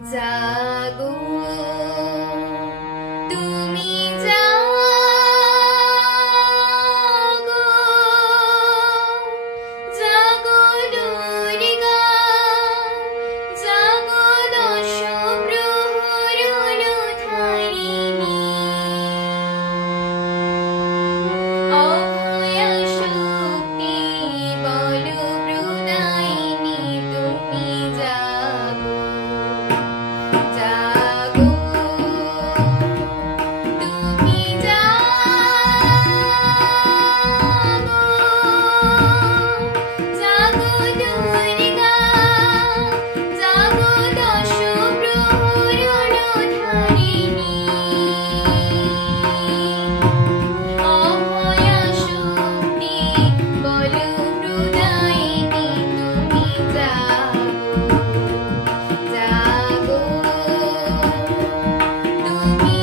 জাগো তুমি জাগো জাগো দুর্গা জাগো দশ প্রহর অনুধারিণী অভয়া শক্তি বল প্রদায়িনী তুমি জাগো জাগো তুমি জাগো জাগো দুর্গা জাগো দশ প্রহর অনুধারিণী অভয়া শক্তি বল প্রদায়িনী তুমি জাগো জাগো তুমি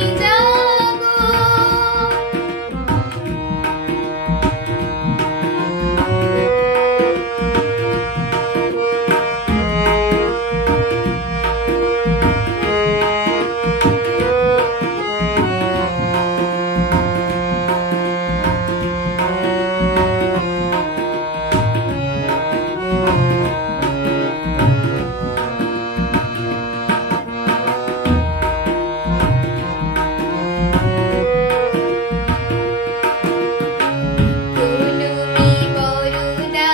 কুলুমি বরুদা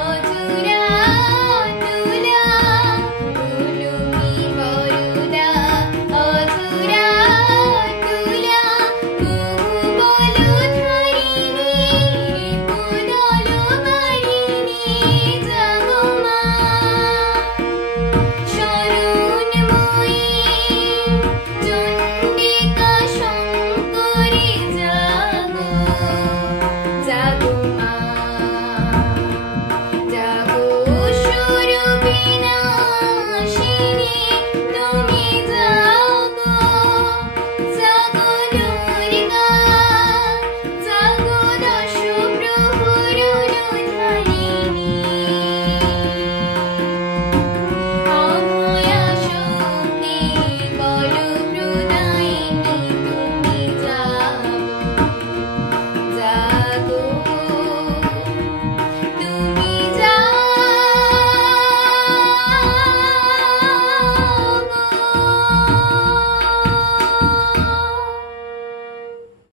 অধুরা তুলা কুলুমি বরুদা অধুরা তুলা কুহু বল ধারিণী কুদল মারিণী জাগো মা শরণময়ী চণ্ডিকা শঙ্করী জাগো জাগো মা জাগো সুরবিনাশিনী তুমি জাগো জাগো দুর্গা জাগো দশ প্রহর অনুধারিণী অভয়া শক্তি বল প্রদায়িনী তুমি জাগো জাগো